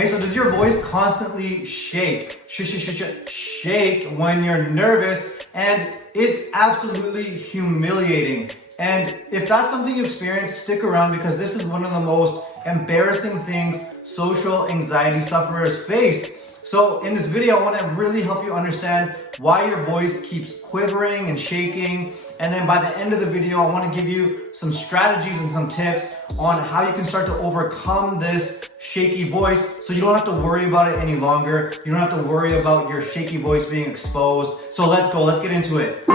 Hey, so does your voice constantly shake when you're nervous? And it's absolutely humiliating. And if that's something you experience, stick around because this is one of the most embarrassing things social anxiety sufferers face. So in this video, I want to really help you understand why your voice keeps quivering and shaking. And then by the end of the video, I want to give you some strategies and some tips on how you can start to overcome this shaky voice so you don't have to worry about it any longer. You don't have to worry about your shaky voice being exposed. So let's go, let's get into it.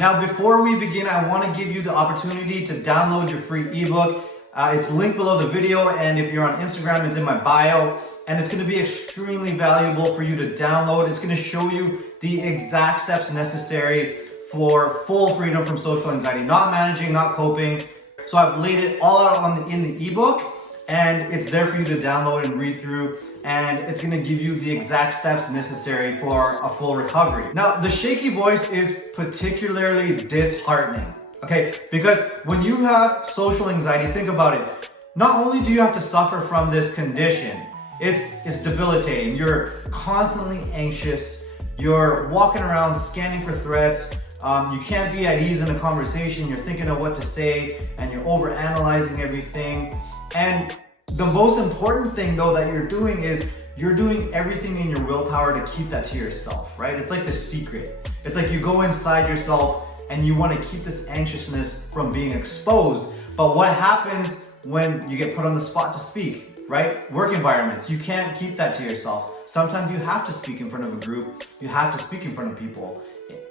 Now, before we begin, I want to give you the opportunity to download your free ebook. It's linked below the video, and if you're on Instagram, it's in my bio, and it's going to be extremely valuable for you to download. It's going to show you the exact steps necessary for full freedom from social anxiety, not managing, not coping. So I've laid it all out in the ebook, and it's there for you to download and read through, and it's going to give you the exact steps necessary for a full recovery. Now, the shaky voice is particularly disheartening. Okay, because when you have social anxiety, think about it. Not only do you have to suffer from this condition, it's debilitating. You're constantly anxious. You're walking around scanning for threats. You can't be at ease in a conversation. You're thinking of what to say and you're overanalyzing everything. And the most important thing though that you're doing is you're doing everything in your willpower to keep that to yourself, right? It's like the secret. It's like you go inside yourself and you want to keep this anxiousness from being exposed. But what happens when you get put on the spot to speak, right? Work environments, you can't keep that to yourself. Sometimes you have to speak in front of a group. You have to speak in front of people.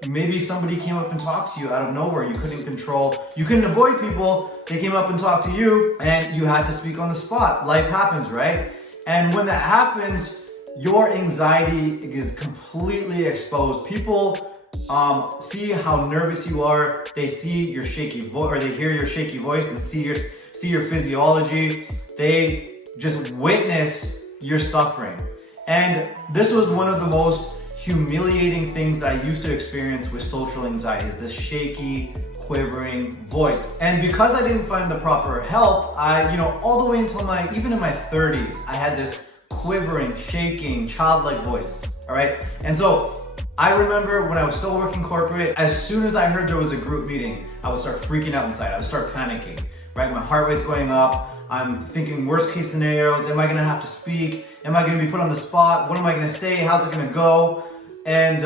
Maybe somebody came up and talked to you out of nowhere. You couldn't control, you couldn't avoid people. They came up and talked to you and you had to speak on the spot. Life happens, right? And when that happens, your anxiety is completely exposed. People see how nervous you are. They see your shaky voice, or they hear your shaky voice and see your physiology. They just witness your suffering. And this was one of the most humiliating things that I used to experience with social anxiety, is this shaky, quivering voice. And because I didn't find the proper help, all the way until even in my 30s, I had this quivering, shaking, childlike voice, all right? And so I remember when I was still working corporate, as soon as I heard there was a group meeting, I would start freaking out inside. I would start panicking, right? My heart rate's going up. I'm thinking worst case scenarios. Am I gonna have to speak? Am I gonna be put on the spot? What am I gonna say? How's it gonna go? And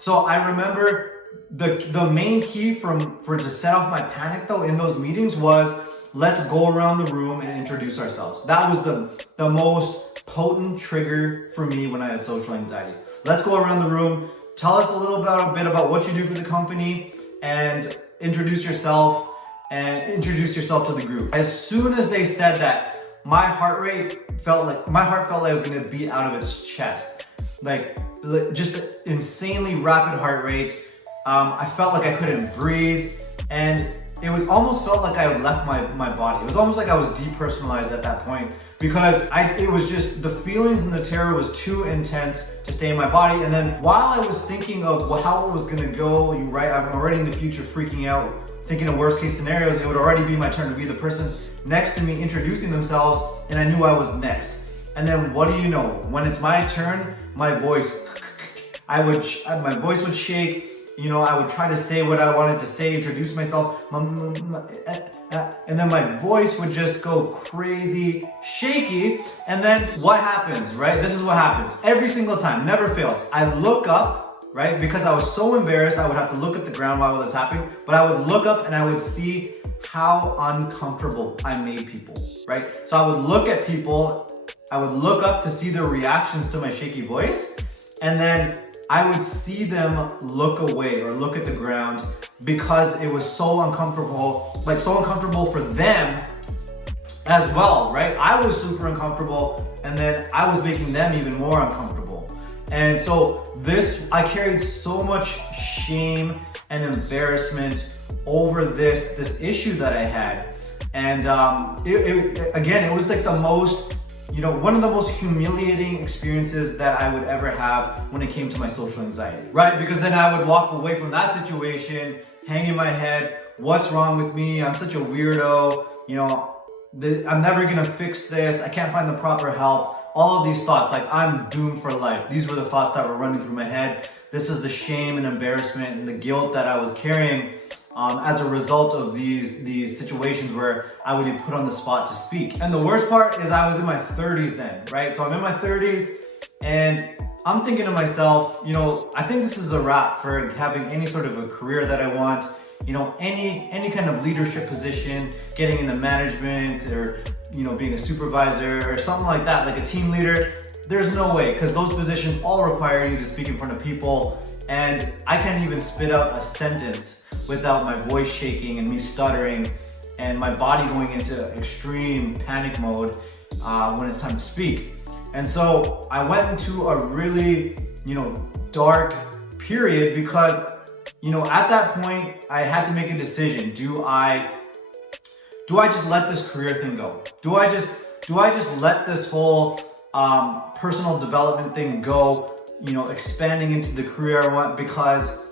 so I remember the main key to set off my panic though in those meetings was, let's go around the room and introduce ourselves. That was the most potent trigger for me when I had social anxiety. Let's go around the room, tell us a bit about what you do for the company, and introduce yourself to the group. As soon as they said that, my heart felt like it was gonna beat out of its chest. Like just insanely rapid heart rate. I felt like I couldn't breathe, and it was almost felt like I left my body. It was almost like I was depersonalized at that point because it was just the feelings and the terror was too intense to stay in my body. And then while I was thinking of how it was gonna go, right? I'm already in the future freaking out, thinking of worst case scenarios. It would already be my turn to be the person next to me introducing themselves, and I knew I was next. And then what do you know? When it's my turn, my voice would shake. I would try to say what I wanted to say, introduce myself, and then my voice would just go crazy, shaky. And then what happens, right? This is what happens every single time, never fails. I look up, right? Because I was so embarrassed, I would have to look at the ground while it was happening, but I would look up and I would see how uncomfortable I made people, right? So I would look at people, I would look up to see their reactions to my shaky voice, and then I would see them look away or look at the ground because it was so uncomfortable for them as well, right? I was super uncomfortable, and then I was making them even more uncomfortable. And so I carried so much shame and embarrassment over this issue that I had. And it was like the most, one of the most humiliating experiences that I would ever have when it came to my social anxiety, right? Because then I would walk away from that situation hanging my head. What's wrong with me? I'm such a weirdo. I'm never gonna fix this. I can't find the proper help. All of these thoughts, like I'm doomed for life. These were the thoughts that were running through my head. This is the shame and embarrassment and the guilt that I was carrying as a result of these situations where I would be put on the spot to speak. And the worst part is I was in my 30s then, right? So I'm in my 30s and I'm thinking to myself, I think this is a wrap for having any sort of a career that I want. Any kind of leadership position, getting into management or, being a supervisor or something like that, like a team leader. There's no way, because those positions all require you to speak in front of people, and I can't even spit out a sentence without my voice shaking and me stuttering and my body going into extreme panic mode when it's time to speak. And so I went into a really, dark period because, at that point I had to make a decision. Do I just let this career thing go? Do I just let this whole personal development thing go, expanding into the career I want because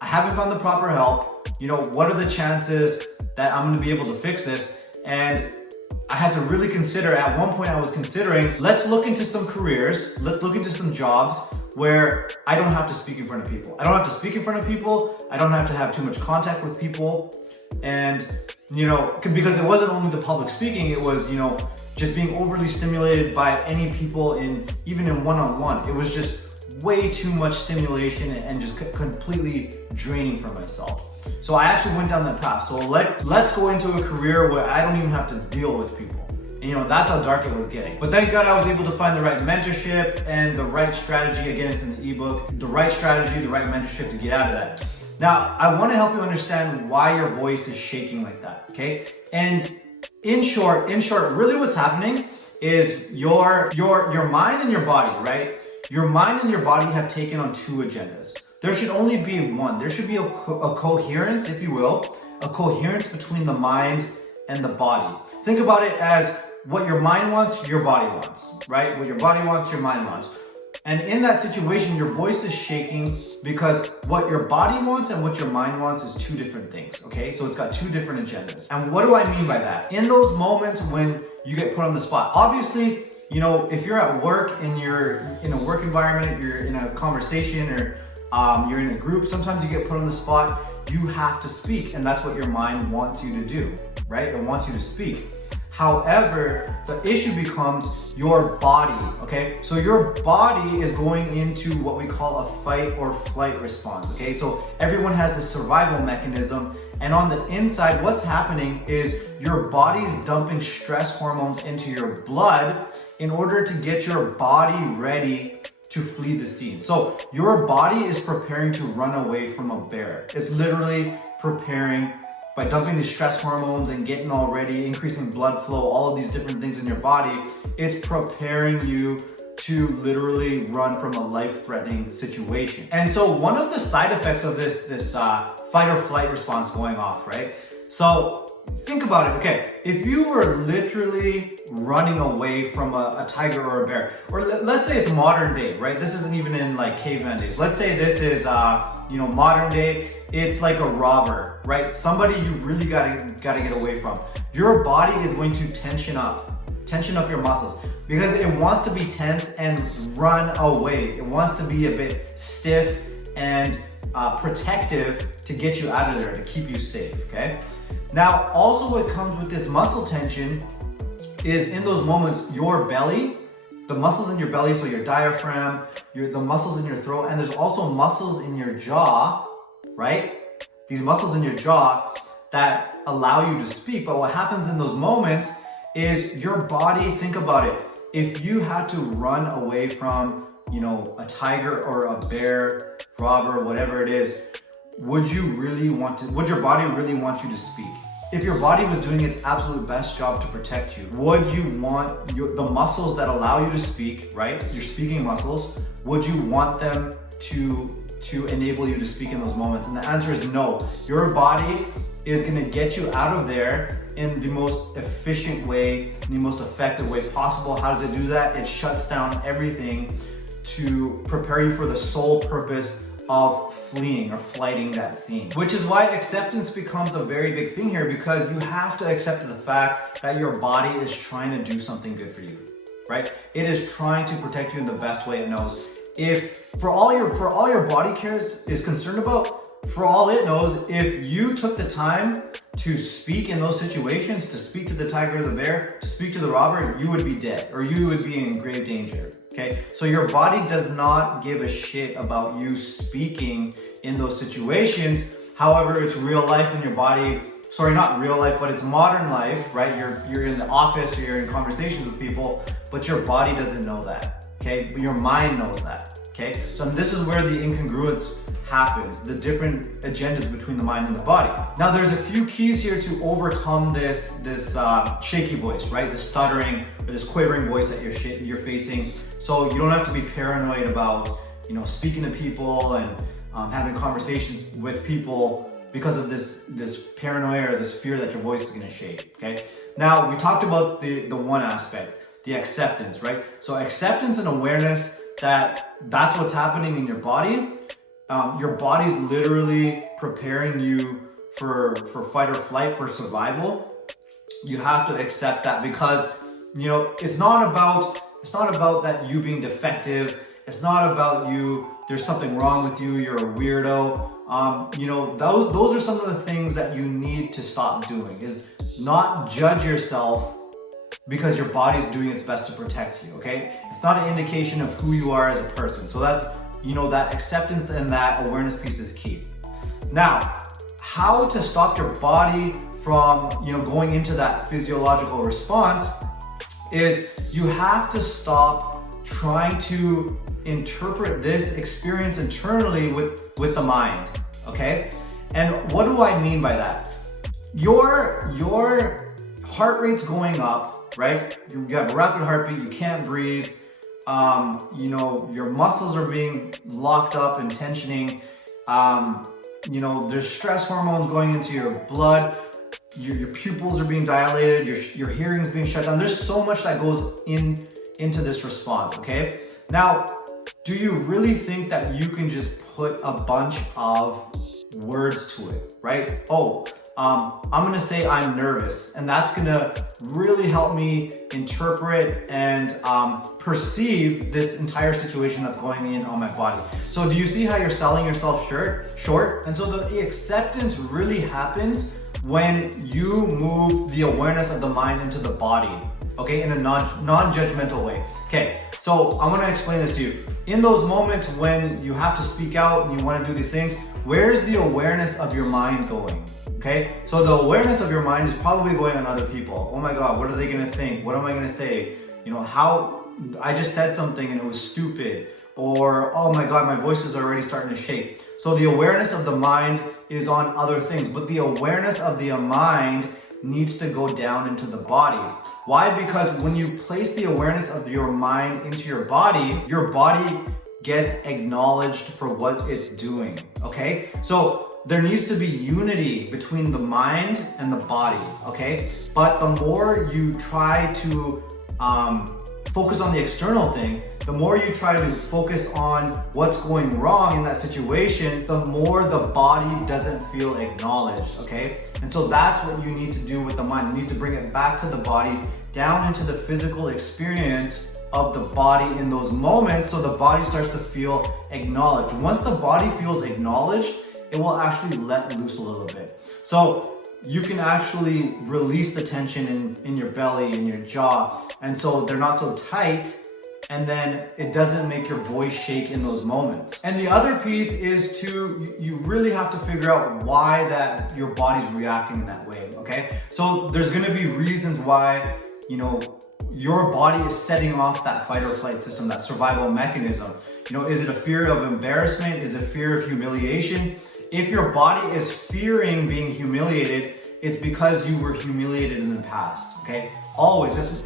I haven't found the proper help? What are the chances that I'm gonna be able to fix this? And I had to really consider, at one point I was considering, let's look into some careers, let's look into some jobs where I don't have to speak in front of people. I don't have to speak in front of people. I don't have to have too much contact with people. And, because it wasn't only the public speaking, it was, just being overly stimulated by any people even in one-on-one. It was just way too much stimulation and just completely draining for myself. So I actually went down that path. So let's go into a career where I don't even have to deal with people. And that's how dark it was getting. But thank God I was able to find the right mentorship and the right strategy. Again, it's in the ebook. The right strategy, the right mentorship to get out of that. Now, I want to help you understand why your voice is shaking like that, okay? And in short, really what's happening is your mind and your body, right? Your mind and your body have taken on two agendas. There should only be one. There should be a coherence, if you will, a coherence between the mind and the body. Think about it as what your mind wants, your body wants, right? What your body wants, your mind wants. And in that situation, your voice is shaking because what your body wants and what your mind wants is two different things, okay? So it's got two different agendas. And what do I mean by that? In those moments when you get put on the spot, obviously, if you're at work and you're in a work environment, you're in a conversation or you're in a group, sometimes you get put on the spot, you have to speak, and that's what your mind wants you to do, right? It wants you to speak. However, the issue becomes your body, okay? So your body is going into what we call a fight or flight response, okay? So everyone has this survival mechanism, and on the inside, what's happening is your body's dumping stress hormones into your blood in order to get your body ready to flee the scene. So your body is preparing to run away from a bear. It's literally preparing by dumping these stress hormones and getting all ready, increasing blood flow, all of these different things in your body. It's preparing you to literally run from a life-threatening situation. And so one of the side effects of this fight or flight response going off, right? So think about it, okay, if you were literally running away from a tiger or a bear, or let's say it's modern day, right? This isn't even in like caveman days. Let's say this is, modern day, it's like a robber, right? Somebody you really gotta get away from. Your body is going to tension up your muscles because it wants to be tense and run away. It wants to be a bit stiff and protective to get you out of there, to keep you safe, okay? Now, also what comes with this muscle tension is in those moments, your belly, the muscles in your belly, so your diaphragm, the muscles in your throat, and there's also muscles in your jaw, right? These muscles in your jaw that allow you to speak. But what happens in those moments is your body, think about it. If you had to run away from, a tiger or a bear, robber, whatever it is, would your body really want you to speak? If your body was doing its absolute best job to protect you, would you want the muscles that allow you to speak, right? Your speaking muscles, would you want them to enable you to speak in those moments? And the answer is no. Your body is gonna get you out of there in the most efficient way, in the most effective way possible. How does it do that? It shuts down everything to prepare you for the sole purpose of fleeing or flighting that scene. Which is why acceptance becomes a very big thing here, because you have to accept the fact that your body is trying to do something good for you, right? It is trying to protect you in the best way it knows. If for all your body cares is concerned about, for all it knows, if you took the time to speak in those situations, to speak to the tiger or the bear, to speak to the robber, you would be dead, or you would be in grave danger, okay? So your body does not give a shit about you speaking in those situations. However, it's real life and your body, sorry, not real life, but it's modern life, right? You're in the office or you're in conversations with people, but your body doesn't know that, okay? But your mind knows that, okay? So this is where the incongruence happens, the different agendas between the mind and the body. Now there's a few keys here to overcome this shaky voice, right? The stuttering or this quavering voice that you're facing. So you don't have to be paranoid about, speaking to people and having conversations with people because of this paranoia or this fear that your voice is gonna shake, okay? Now we talked about the one aspect, the acceptance, right? So acceptance and awareness that's what's happening in your body. Your body's literally preparing you for fight or flight, for survival. You have to accept that, because it's not about that you being defective. It's not about there's something wrong with you, you're a weirdo. Those are some of the things that you need to stop doing, is not judge yourself because your body's doing its best to protect you, okay? It's not an indication of who you are as a person. So that's that acceptance and that awareness piece is key. Now, how to stop your body from, going into that physiological response is you have to stop trying to interpret this experience internally with the mind, okay? And what do I mean by that? Your heart rate's going up, right? You have a rapid heartbeat, you can't breathe. Your muscles are being locked up and tensioning. There's stress hormones going into your blood. Your pupils are being dilated. Your hearing is being shut down. There's so much that goes into this response, okay? Now, do you really think that you can just put a bunch of words to it, right? I'm gonna say I'm nervous, and that's gonna really help me interpret and perceive this entire situation that's going on my body. So do you see how you're selling yourself short? And so the acceptance really happens when you move the awareness of the mind into the body, okay, in a non-judgmental way. Okay, so I wanna explain this to you. In those moments when you have to speak out and you wanna do these things, where's the awareness of your mind going? Okay, so the awareness of your mind is probably going on other people. Oh my God, what are they gonna think? What am I gonna say? How I just said something and it was stupid. Or, oh my God, my voice is already starting to shake. So the awareness of the mind is on other things, but the awareness of the mind needs to go down into the body. Why? Because when you place the awareness of your mind into your body gets acknowledged for what it's doing, okay? So there needs to be unity between the mind and the body, okay? But the more you try to focus on the external thing, the more you try to focus on what's going wrong in that situation, the more the body doesn't feel acknowledged, okay? And so that's what you need to do with the mind. You need to bring it back to the body, down into the physical experience of the body in those moments, so the body starts to feel acknowledged. Once the body feels acknowledged, it will actually let loose a little bit. So you can actually release the tension in your belly, in your jaw, and so they're not so tight, and then it doesn't make your voice shake in those moments. And the other piece is you really have to figure out why that your body's reacting in that way, okay? So there's gonna be reasons why, your body is setting off that fight or flight system, that survival mechanism. Is it a fear of embarrassment? Is it fear of humiliation? If your body is fearing being humiliated, it's because you were humiliated in the past, okay? Always.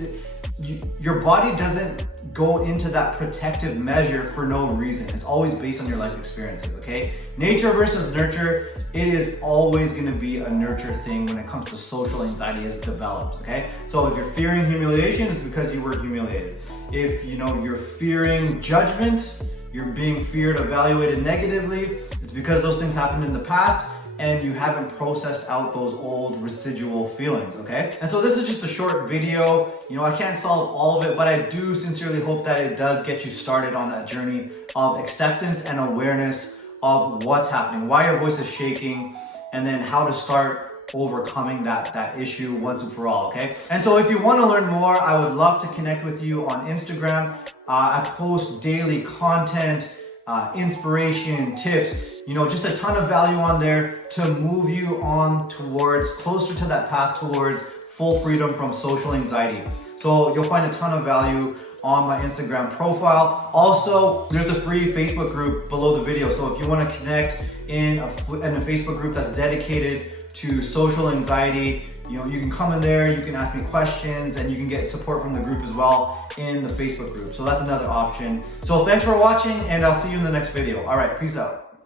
Your body doesn't go into that protective measure for no reason. It's always based on your life experiences, okay? Nature versus nurture, it is always gonna be a nurture thing when it comes to social anxiety as developed, okay? So if you're fearing humiliation, it's because you were humiliated. If you're fearing judgment, you're being feared, evaluated negatively, it's because those things happened in the past and you haven't processed out those old residual feelings, okay? And so this is just a short video. You know, I can't solve all of it, but I do sincerely hope that it does get you started on that journey of acceptance and awareness of what's happening, why your voice is shaking, and then how to start overcoming that issue once and for all, okay? And so if you want to learn more, I would love to connect with you on Instagram. I post daily content, inspiration, tips, you know, just a ton of value on there to move you on towards closer to that path towards full freedom from social anxiety. So you'll find a ton of value on my Instagram profile. Also, there's a free Facebook group below the video. So if you want to connect in a Facebook group that's dedicated to social anxiety, you know, you can come in there, you can ask me questions, and you can get support from the group as well in the Facebook group. So that's another option. So thanks for watching, and I'll see you in the next video. All right, peace out.